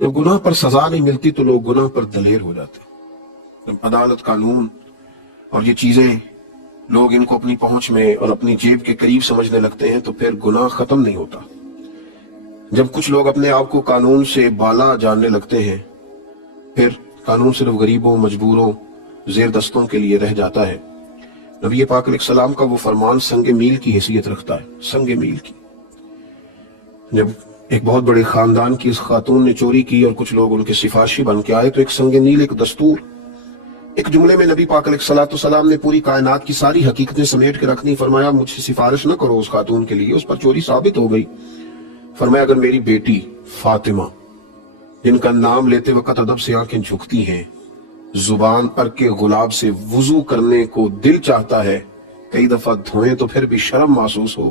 جب گناہ پر سزا نہیں ملتی تو لوگ گناہ پر دلیر ہو جاتے ہیں۔ جب عدالت، قانون اور یہ چیزیں لوگ ان کو اپنی پہنچ میں اور اپنی جیب کے قریب سمجھنے لگتے ہیں تو پھر گناہ ختم نہیں ہوتا۔ جب کچھ لوگ اپنے آپ کو قانون سے بالا جاننے لگتے ہیں پھر قانون صرف غریبوں، مجبوروں، زیر دستوں کے لیے رہ جاتا ہے۔ نبی پاک علیہ السلام کا وہ فرمان سنگ میل کی حیثیت رکھتا ہے، سنگ میل کی۔ جب ایک بہت بڑے خاندان کی اس خاتون نے چوری کی اور کچھ لوگ ان کے سفارشی بن کے آئے تو ایک سنگ میل، ایک دستور، ایک جملے میں نبی پاک علیہ السلام نے پوری کائنات کی ساری حقیقتیں سمیٹ کے رکھنی۔ فرمایا مجھ سے سفارش نہ کرو اس خاتون کے لیے، اس پر چوری ثابت ہو گئی۔ فرمایا اگر میری بیٹی فاطمہ، جن کا نام لیتے وقت ادب سے آنکھیں جھکتی ہیں، زبان پر کے گلاب سے وضو کرنے کو دل چاہتا ہے، کئی دفعہ دھوئیں تو پھر بھی شرم محسوس ہو،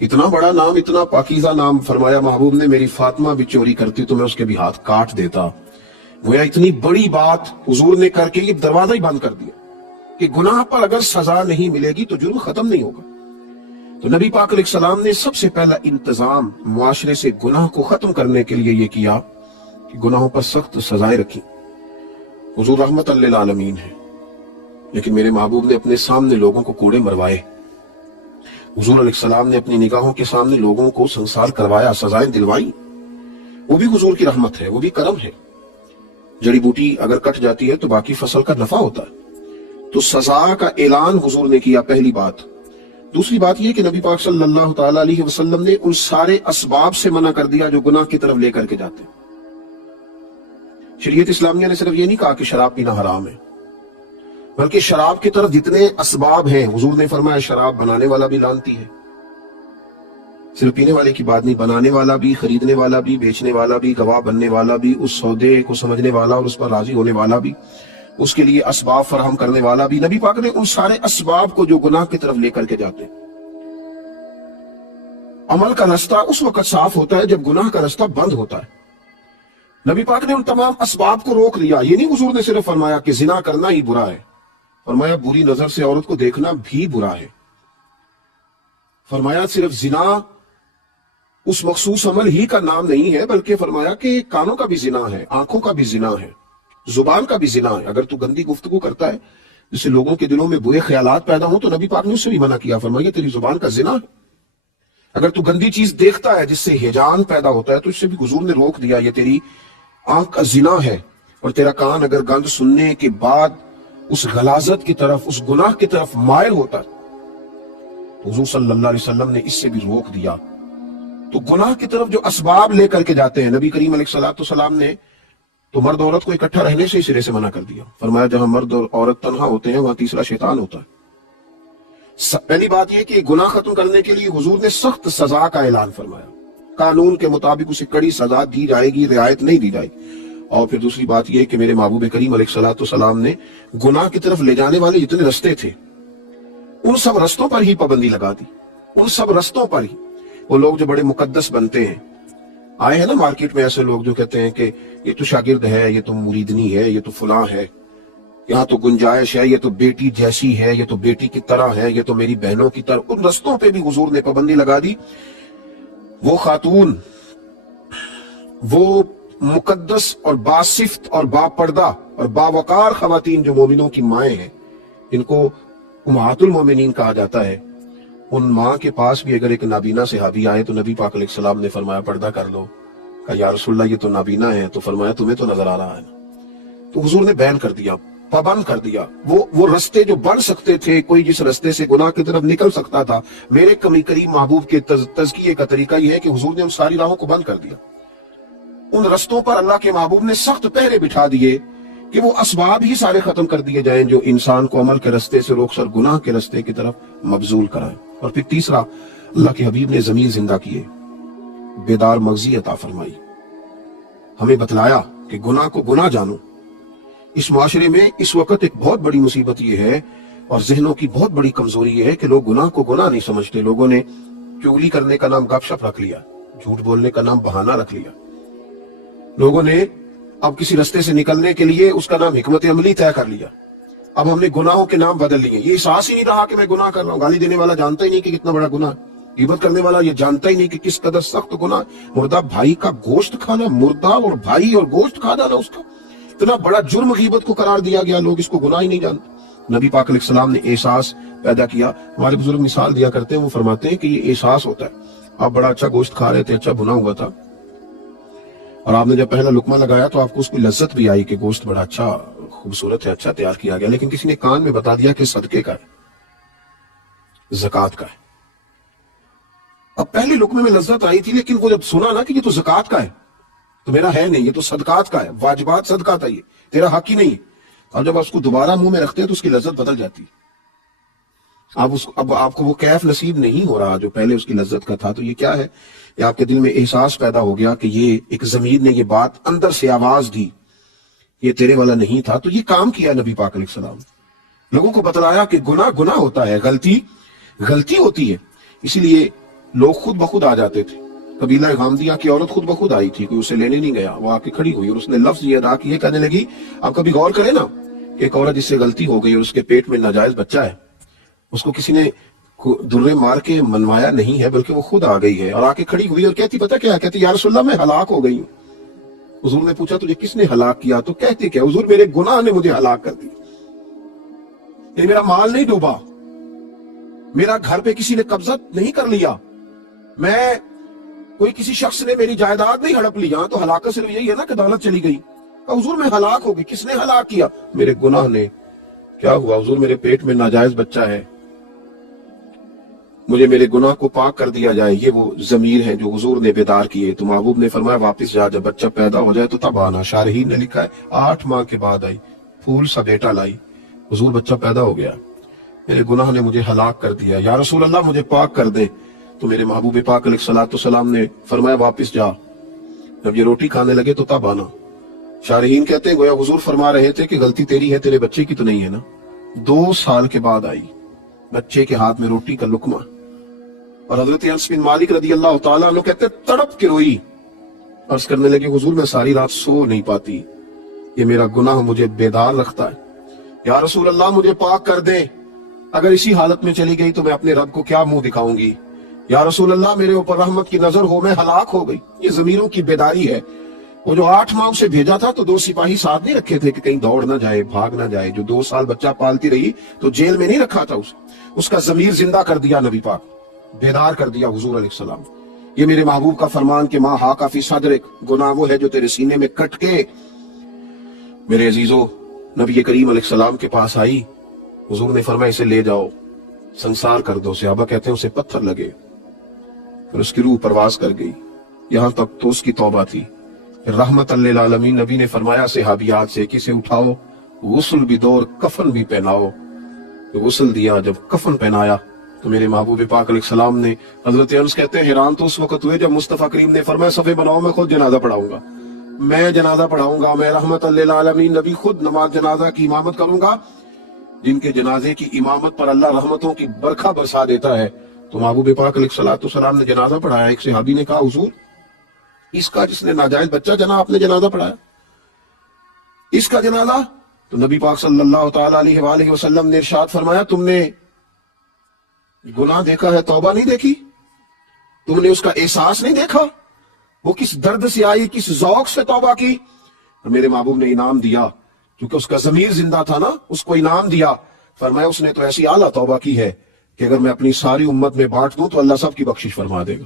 اتنا بڑا نام، اتنا پاکیزہ نام، فرمایا محبوب نے میری فاطمہ بھی چوری کرتی تو میں اس کے بھی ہاتھ کاٹ دیتا۔ گویا اتنی بڑی بات حضور نے کر کے یہ دروازہ ہی بند کر دیا کہ گناہ پر اگر سزا نہیں ملے گی تو جرم ختم نہیں ہوگا۔ تو نبی پاک علیہ السلام نے سب سے پہلا انتظام معاشرے سے گناہ کو ختم کرنے کے لیے یہ کیا کہ گناہوں پر سخت سزائیں رکھی۔ حضور رحمت للعالمین ہے، لیکن میرے محبوب نے اپنے سامنے لوگوں کو کوڑے مروائے۔ حضور علیہ السلام نے اپنی نگاہوں کے سامنے لوگوں کو سنسار کروایا، سزائیں دلوائی۔ وہ بھی حضور کی رحمت ہے، وہ بھی کرم ہے۔ جڑی بوٹی اگر کٹ جاتی ہے تو باقی فصل کا نفع ہوتا ہے۔ تو سزا کا اعلان حضور نے کیا، پہلی بات۔ دوسری بات یہ کہ نبی پاک صلی اللہ تعالی علیہ وسلم نے ان سارے اسباب سے منع کر دیا جو گناہ کی طرف لے کر کے جاتے ہیں۔ شریعت اسلامیہ نے صرف یہ نہیں کہا کہ شراب پینا حرام ہے، بلکہ شراب کی طرف جتنے اسباب ہیں حضور نے فرمایا شراب بنانے والا بھی لعنتی ہے۔ صرف پینے والے کی بات نہیں، بنانے والا بھی، خریدنے والا بھی، بیچنے والا بھی، گواہ بننے والا بھی، اس سودے کو سمجھنے والا اور اس پر راضی ہونے والا بھی، اس کے لیے اسباب فراہم کرنے والا بھی۔ نبی پاک نے ان سارے اسباب کو جو گناہ کی طرف لے کر کے جاتے ہیں۔ عمل کا رستہ اس وقت صاف ہوتا ہے جب گناہ کا رستہ بند ہوتا ہے۔ نبی پاک نے ان تمام اسباب کو روک لیا۔ یہ نہیں حضور نے صرف فرمایا کہ زنا کرنا ہی برا ہے، فرمایا بری نظر سے عورت کو دیکھنا بھی برا ہے۔ فرمایا صرف زنا اس مخصوص عمل ہی کا نام نہیں ہے، بلکہ فرمایا کہ کانوں کا بھی زنا ہے، آنکھوں کا بھی زنا ہے، زبان کا بھی زنا ہے۔ اگر تو گندی گفتگو کرتا ہے جس سے لوگوں کے دلوں میں برے خیالات پیدا ہوں تو نبی پاک نے اس سے بھی منع کیا، فرمایا تیری زبان کا زنا ہے۔ اگر تو گندی چیز دیکھتا ہے جس سے ہیجان پیدا ہوتا ہے تو اس سے بھی حضور نے روک دیا، یہ تیری آنکھ کا زنا ہے۔ اور تیرا کان اگر گند سننے کے بعد اس غلاظت کی طرف، اس گناہ کی طرف مائل ہوتا ہے تو حضور صلی اللہ علیہ وسلم نے اس سے بھی روک دیا۔ تو گناہ کی طرف جو اسباب لے کر کے جاتے ہیں، نبی کریم علیہ السلام نے تو مرد عورت کو اکٹھا رہنے سے سرے سے منع کر دیا۔ فرمایا جہاں مرد اور عورت تنہا ہوتے ہیں وہاں تیسرا شیطان ہوتا ہے۔ پہلی بات یہ کہ گناہ ختم کرنے کے لیے حضور نے سخت سزا کا اعلان فرمایا، قانون کے مطابق اسے کڑی سزا دی جائے گی، رعایت نہیں دی جائے گی۔ اور پھر دوسری بات یہ کہ میرے محبوب کریم علیہ السلام نے گناہ کی طرف لے جانے والے جتنے رستے تھے ان سب رستوں پر ہی پابندی لگا دی، ان سب رستوں پر ہی۔ وہ لوگ جو بڑے مقدس بنتے ہیں، آئے ہیں نا مارکیٹ میں ایسے لوگ جو کہتے ہیں کہ یہ تو شاگرد ہے، یہ تو مریدنی ہے، یہ تو فلاں ہے، یہاں تو گنجائش ہے، یہ تو بیٹی جیسی ہے، یہ تو بیٹی کی طرح ہے، یہ تو میری بہنوں کی طرح۔ ان رستوں پہ بھی حضور نے پابندی لگا دی۔ وہ خاتون، وہ مقدس اور باصفت اور با پردہ اور باوقار خواتین جو مومنوں کی مائیں ہیں، ان کو امہات المومنین کہا جاتا ہے، ان ماں کے پاس بھی اگر ایک نابینا صحابی آئے تو نبی پاک علیہ السلام نے فرمایا پردہ کر لو۔ کہا یا رسول اللہ یہ تو نابینا ہے، تو فرمایا تمہیں تو نظر آ رہا ہے نا۔ تو حضور نے بین کر دیا، پابند کر دیا۔ وہ رستے جو بن سکتے تھے، کوئی جس رستے سے گناہ کی طرف نکل سکتا تھا، میرے کریم محبوب کے تزکیے کا طریقہ یہ ہے کہ حضور نے ان ساری راہوں کو بند کر دیا۔ ان رستوں پر اللہ کے محبوب نے سخت پہرے بٹھا دیے کہ وہ اسباب ہی سارے ختم کر دیے جائیں جو انسان کو عمل کے رستے سے روک کر گناہ کے رستے کی طرف مبذول کرائیں۔ اور پھر تیسرا، اللہ کے حبیب نے ضمیر زندہ کیے، بیدار مغزی عطا فرمائی، ہمیں بتلایا کہ گناہ کو گناہ جانو۔ اس معاشرے میں اس وقت ایک بہت بڑی مصیبت یہ ہے اور ذہنوں کی بہت بڑی کمزوری یہ ہے کہ لوگ گناہ کو گناہ نہیں سمجھتے۔ لوگوں نے چغلی کرنے کا نام گپ شپ رکھ لیا، جھوٹ بولنے کا نام بہانہ رکھ لیا۔ لوگوں نے اب کسی رستے سے نکلنے کے لیے اس کا نام حکمت عملی طے کر لیا۔ اب ہم نے گناہوں کے نام بدل لیے، یہ احساس ہی نہیں رہا کہ میں گناہ کر رہا ہوں۔ گالی دینے والا جانتا ہی نہیں کہ کتنا بڑا گناہ ہے۔ غیبت کرنے والا یہ جانتا ہی نہیں کہ کس قدر سخت گناہ مردہ بھائی کا گوشت کھانا، مردہ اور بھائی اور گوشت کھانا نا اس کا اتنا بڑا جرم غیبت کو قرار دیا گیا، لوگ اس کو گناہ ہی نہیں جانتے۔ نبی پاک علیہ السلام نے احساس پیدا کیا۔ ہمارے بزرگ مثال دیا کرتے ہیں، وہ فرماتے ہیں کہ یہ احساس ہوتا ہے، آپ بڑا اچھا گوشت کھا رہے تھے، اچھا بنا ہوا تھا، اور آپ نے جب پہلا لقمہ لگایا تو آپ کو اس کی لذت بھی آئی کہ گوشت بڑا اچھا خوبصورت ہے، اچھا تیار کیا گیا، لیکن کسی نے کان میں بتا دیا کہ صدقے کا ہے، زکوٰۃ کا ہے۔ اب پہلے لقمے میں لذت آئی تھی، لیکن وہ جب سنا نا کہ یہ تو زکوٰۃ کا ہے تو میرا ہے نہیں، یہ تو صدقات کا ہے، واجبات صدقہ تھا، یہ تیرا حق ہی نہیں ہے، اور جب آپ اس کو دوبارہ منہ میں رکھتے ہیں تو اس کی لذت بدل جاتی ہے۔ اب آپ کو وہ کیف نصیب نہیں ہو رہا جو پہلے اس کی لذت کا تھا۔ تو یہ کیا ہے؟ یہ آپ کے دل میں احساس پیدا ہو گیا کہ یہ ایک ضمیر نے یہ بات اندر سے آواز دی، یہ تیرے والا نہیں تھا۔ تو یہ کام کیا نبی پاک علیہ السلام، لوگوں کو بتلایا کہ گناہ ہوتا ہے، غلطی ہوتی ہے، اسی لیے لوگ خود بخود آ جاتے تھے۔ قبیلہ غامدیہ کی عورت خود بخود آئی تھی، کوئی اسے لینے نہیں گیا، وہ آ کے کھڑی ہوئی اور اس نے لفظ یہ ادا کیے، کہنے لگی آپ کبھی غور کریں نا کہ ایک عورت جس سے غلطی ہو گئی اور اس کے پیٹ میں ناجائز بچہ ہے، اس کو کسی نے درے مار کے منوایا نہیں ہے، بلکہ وہ خود آ گئی ہے اور آ کے کھڑی ہوئی اور کہتی پتہ کیا؟ کہتی یا رسول اللہ میں ہلاک ہو گئی ہوں۔ حضور نے پوچھا تجھے کس نے ہلاک کیا؟ تو کہتی کیا؟ حضور میرے گناہ نے مجھے ہلاک کر دی، یعنی میرا مال نہیں ڈوبا، میرا گھر پہ کسی نے قبضہ نہیں کر لیا، میں کوئی کسی شخص نے میری جائیداد نہیں ہڑپ لی، تو ہلاکت صرف یہی ہے نا کہ دولت چلی گئی۔ حضور میں ہلاک ہو گئی، کس نے ہلاک کیا؟ میرے گناہ نے۔ کیا ہوا؟ حضور میرے پیٹ میں ناجائز بچہ ہے، مجھے میرے گناہ کو پاک کر دیا جائے۔ یہ وہ ضمیر ہیں جو حضور نے بیدار کیے۔ تو محبوب نے فرمایا واپس جا، جب بچہ پیدا ہو جائے تو تب آنا۔ شارحین نے لکھا ہے 8 ماہ کے بعد آئی، پھول سا بیٹا لائی۔ حضور بچہ پیدا ہو گیا، میرے گناہ نے مجھے ہلاک کر دیا، یا رسول اللہ مجھے پاک کر دے۔ تو میرے محبوب پاک علیہ السلام نے فرمایا واپس جا، جب یہ روٹی کھانے لگے تو تب آنا۔ شارحین کہتے ہیں گویا حضور فرما رہے تھے کہ غلطی تیری ہے، تیرے بچے کی تو نہیں ہے نا۔ 2 سال کے بعد آئی، بچے کے ہاتھ میں روٹی کا لقمہ، اور حضرت انس بن مالک رضی اللہ تعالیٰ عنہ کہتے تڑپ کے روئی، عرض کرنے لگے حضور میں ساری رات سو نہیں پاتی، یہ میرا گناہ مجھے بیدار رکھتا ہے، یا رسول اللہ مجھے پاک کر دے، اگر اسی حالت میں چلی گئی تو میں اپنے رب کو کیا منہ دکھاؤں گی، یا رسول اللہ میرے اوپر رحمت کی نظر ہو، میں ہلاک ہو گئی۔ یہ ضمیروں کی بیداری ہے۔ وہ جو 8 ماہ سے بھیجا تھا تو 2 سپاہی ساتھ نہیں رکھے تھے کہ کہیں دوڑ نہ جائے، بھاگ نہ جائے۔ جو 2 سال بچہ پالتی رہی تو جیل میں نہیں رکھا تھا، اس کا ضمیر زندہ کر دیا نبی پاک، بیدار کر دیا حضور علیہ السلام۔ یہ میرے محبوب کا فرمان کہ ماں ہاکا فی صدرک، گناہ وہ ہے جو تیرے سینے میں کٹ کے۔ میرے عزیزو، نبی کریم علیہ السلام کے پاس آئی، حضور نے فرمایا اسے لے جاؤ، سنسار کر دو۔ صحابہ کہتے ہیں اسے پتھر لگے، پھر اس کی روح پرواز کر گئی، یہاں تک تو اس کی توبہ تھی۔ پھر رحمت للعالمین نبی نے فرمایا صحابیات سے کہ اسے اٹھاؤ، غسل بھی دو اور کفن بھی پہناؤ۔ غسل دیا، جب کفن پہنایا تو میرے محبوب پاک علیہ السلام نے، حضرت انس کہتے ہیں حیران تو اس وقت ہوئے جب مصطفیٰ کریم نے فرمایا صفے بناؤ، میں خود جنازہ پڑھاؤں گا، میں جنازہ پڑھاؤں گا، میں رحمت للعالمین نبی خود نماز جنازہ کی امامت کروں گا۔ جن کے جنازے کی امامت پر اللہ رحمتوں کی برکھا برسا دیتا ہے، تو محبوب پاک علیہ السلام نے جنازہ پڑھایا۔ ایک صحابی نے کہا حضور اس کا جس نے ناجائز بچہ جنا آپ نے جنازہ پڑھایا، اس کا جنازہ؟ تو نبی پاک صلی اللہ تعالی علیہ وآلہ وسلم نے ارشاد فرمایا تم نے گناہ دیکھا ہے، توبہ نہیں دیکھی؟ تم نے اس کا احساس نہیں دیکھا؟ وہ کس درد سے آئی، کس ذوق سے توبہ کی؟ اور میرے محبوب نے انعام دیا، کیونکہ اس کا ضمیر زندہ تھا نا، اس کو انعام دیا۔ فرمایا اس نے تو ایسی اعلیٰ توبہ کی ہے کہ اگر میں اپنی ساری امت میں بانٹ دوں تو اللہ سب کی بخشش فرما دے گا۔